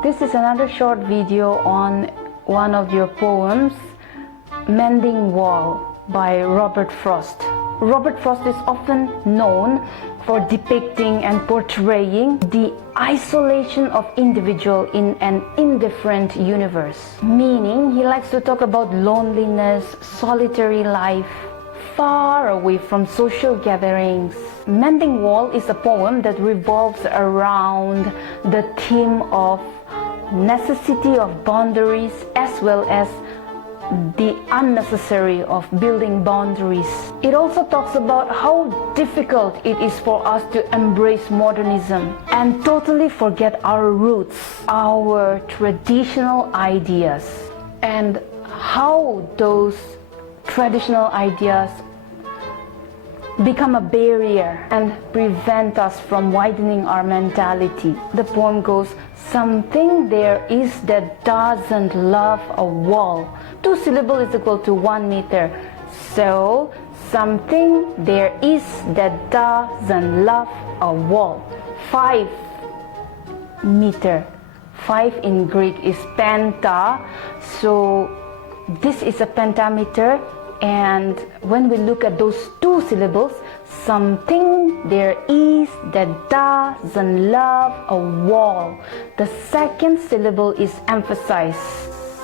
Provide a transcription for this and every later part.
This is another short video on one of your poems, Mending Wall by Robert Frost. Robert Frost is often known for depicting and portraying the isolation of individual in an indifferent universe. Meaning, he likes to talk about loneliness, solitary life, far away from social gatherings. Mending Wall is a poem that revolves around the theme of necessity of boundaries as well as the unnecessary of building boundaries. It also talks about how difficult it is for us to embrace modernism and totally forget our roots, our traditional ideas, and how those traditional ideas become a barrier and prevent us from widening our mentality. The poem goes, something there is that doesn't love a wall. 2 syllables is equal to 1 meter. So, something there is that doesn't love a wall. 5 meter. 5 in Greek is penta. So, this is a pentameter. And when we look at those 2 syllables, something there is that doesn't love a wall. The second syllable is emphasized,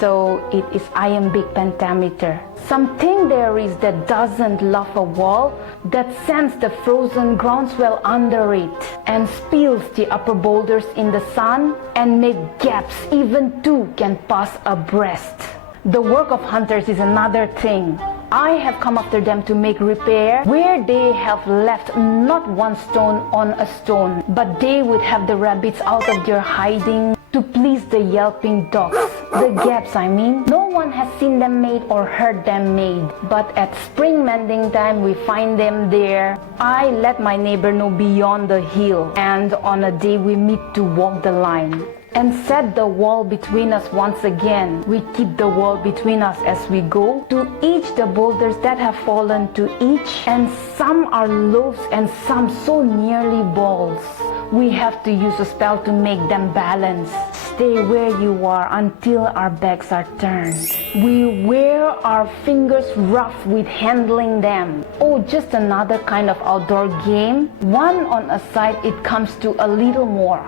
so it is iambic pentameter. Something there is that doesn't love a wall, that sends the frozen groundswell under it and spills the upper boulders in the sun and make gaps even 2 can pass abreast. The work of hunters is another thing. I have come after them to make repair where they have left not 1 stone on a stone, but they would have the rabbits out of their hiding to please the yelping dogs. The gaps, I mean. No one has seen them made or heard them made, but at spring mending time we find them there. I let my neighbor know beyond the hill, and on a day we meet to walk the line and set the wall between us once again. We keep the wall between us as we go to each the boulders that have fallen to each, and some are loaves and some so nearly balls. We have to use a spell to make them balance. Stay where you are until our backs are turned. We wear our fingers rough with handling them. Oh, just another kind of outdoor game. One on a side, it comes to a little more.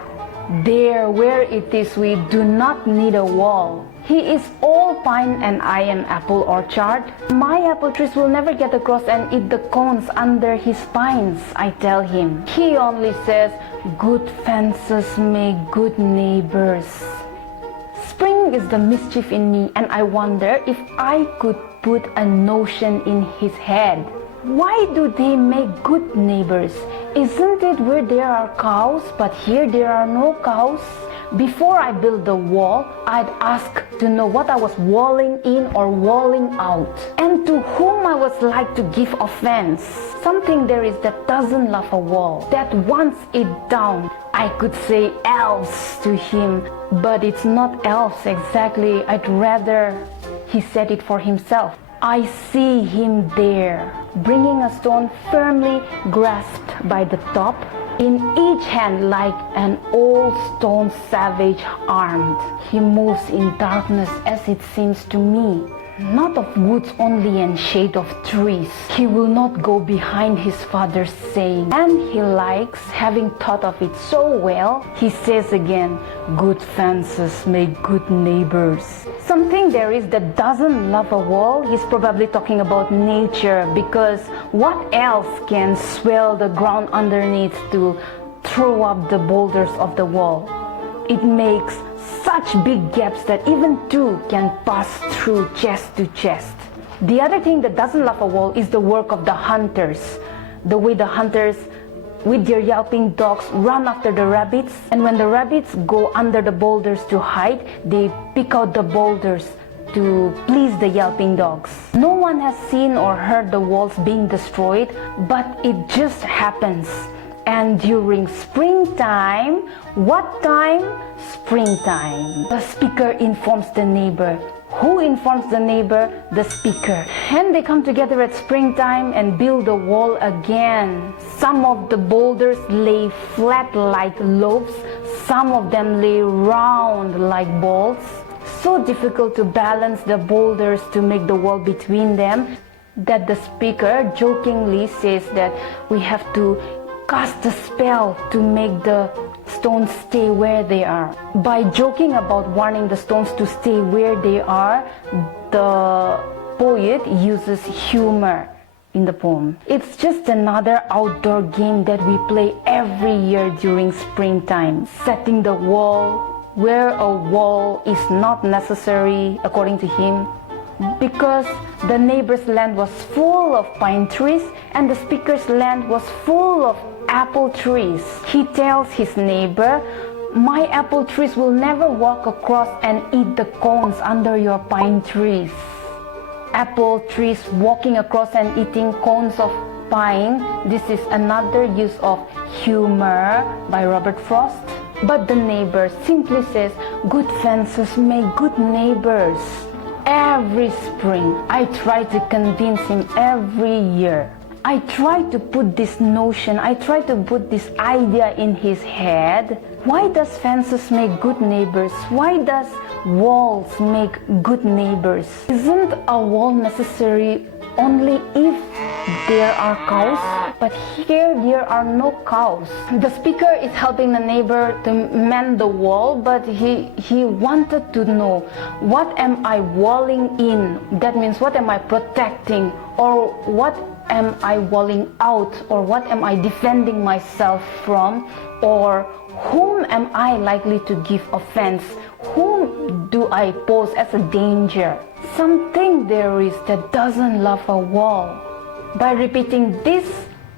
There where it is, we do not need a wall. He is all pine and I am apple orchard. My apple trees will never get across and eat the cones under his pines, I tell him. He only says, good fences make good neighbors. Spring is the mischief in me, and I wonder if I could put a notion in his head. Why do they make good neighbors? Isn't it where there are cows, but here there are no cows? Before I build the wall, I'd ask to know what I was walling in or walling out, and to whom I was like to give offense. Something there is that doesn't love a wall, that wants it down. I could say elves to him, but it's not elves exactly. I'd rather he said it for himself. I see him there, bringing a stone firmly grasped by the top, in each hand like an old stone savage armed. He moves in darkness as it seems to me, not of woods only and shade of trees. He will not go behind his father's saying, and he likes, having thought of it so well, he says again, good fences make good neighbors. Something there is that doesn't love a wall. He's probably talking about nature, because what else can swell the ground underneath to throw up the boulders of the wall? It makes such big gaps that even 2 can pass through chest to chest. The other thing that doesn't love a wall is the work of the hunters. The way the hunters with their yelping dogs run after the rabbits, and when the rabbits go under the boulders to hide, they pick out the boulders to please the yelping dogs. No one has seen or heard the walls being destroyed, but it just happens. And during springtime, what time? Springtime. The speaker informs the neighbor. Who informs the neighbor? The speaker. And they come together at springtime and build the wall again. Some of the boulders lay flat like loaves, Some of them lay round like balls. So difficult to balance the boulders to make the wall between them that the speaker jokingly says that we have to cast a spell to make the stones stay where they are. By joking about warning the stones to stay where they are, the poet uses humor in the poem. It's just another outdoor game that we play every year during springtime. Setting the wall where a wall is not necessary, according to him, because the neighbor's land was full of pine trees and the speaker's land was full of apple trees. He tells his neighbor, "My apple trees will never walk across and eat the cones under your pine trees." Apple trees walking across and eating cones of pine. This is another use of humor by Robert Frost. But the neighbor simply says, "Good fences make good neighbors." Every spring, I try to convince him every year. I try to put this notion, I try to put this idea in his head. Why does fences make good neighbors? Why does walls make good neighbors? Isn't a wall necessary only if there are cows? But here there are no cows. The speaker is helping the neighbor to mend the wall, but he wanted to know, what am I walling in? That means, what am I protecting? Or what am I walling out? Or what am I defending myself from? Or whom am I likely to give offense? Whom do I pose as a danger? Something there is that doesn't love a wall. By repeating this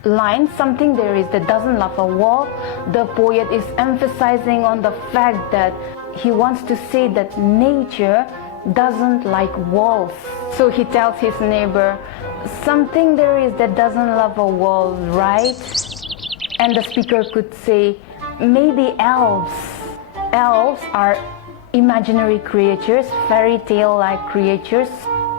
line, something there is that doesn't love a wall, the poet is emphasizing on the fact that he wants to say that nature doesn't like walls. So he tells his neighbor, "Something there is that doesn't love a wall, right?" And the speaker could say, "Maybe elves." Elves are imaginary creatures, fairy tale-like creatures.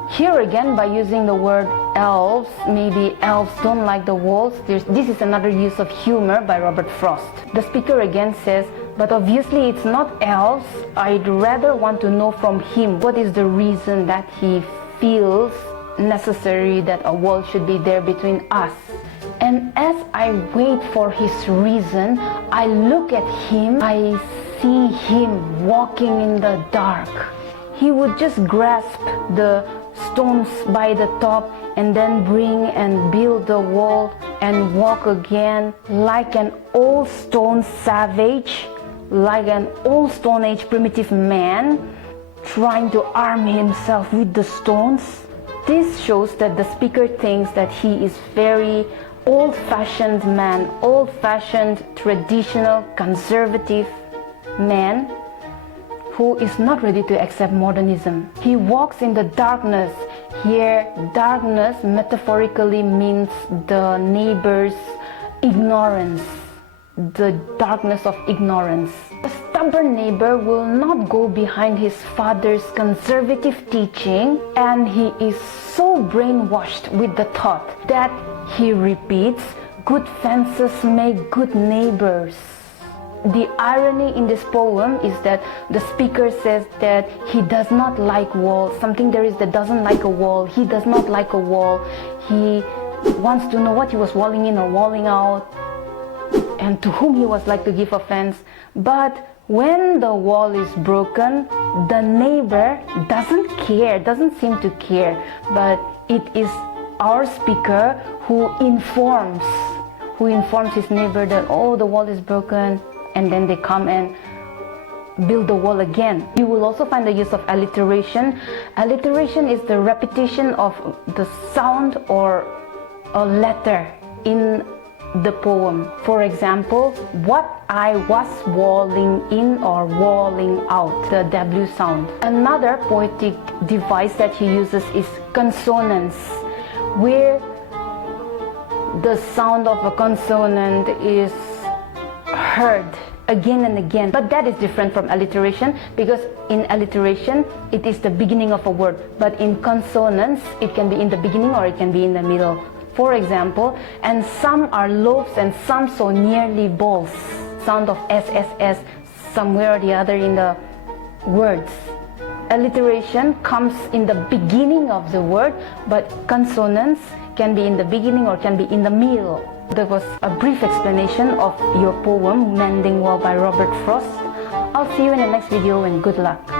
Here again, by using the word elves, maybe elves don't like the walls. This is another use of humor by Robert Frost. The speaker again says, "But obviously it's not elves. I'd rather want to know from him what is the reason that he feels necessary that a wall should be there between us." And as I wait for his reason, I look at him, I see him walking in the dark. He would just grasp the stones by the top and then bring and build the wall and walk again like an old stone savage, like an old Stone Age primitive man trying to arm himself with the stones. This shows that the speaker thinks that he is very old-fashioned man, old-fashioned, traditional, conservative man who is not ready to accept modernism. He walks in the darkness. Here, darkness metaphorically means the neighbor's ignorance, the darkness of ignorance. A stubborn neighbor will not go behind his father's conservative teaching, and he is so brainwashed with the thought that he repeats, "Good fences make good neighbors." The irony in this poem is that the speaker says that he does not like walls. Something there is that doesn't like a wall. He does not like a wall. He wants to know what he was walling in or walling out, and to whom he was like to give offense. But when the wall is broken, the neighbor doesn't care, doesn't seem to care. But it is our speaker who informs his neighbor that, oh, the wall is broken. And then they come and build the wall again. You will also find the use of alliteration. Alliteration is the repetition of the sound or a letter in the poem. For example, what I was walling in or walling out, the W sound. Another poetic device that he uses is consonance, where the sound of a consonant is heard again and again. But that is different from alliteration, because in alliteration it is the beginning of a word, but in consonance it can be in the beginning or it can be in the middle. For example, "And some are loaves and some so nearly balls." Sound of SSS, somewhere or the other in the words. Alliteration comes in the beginning of the word, but consonants can be in the beginning or can be in the middle. That was a brief explanation of your poem Mending Wall by Robert Frost. I'll see you in the next video and good luck.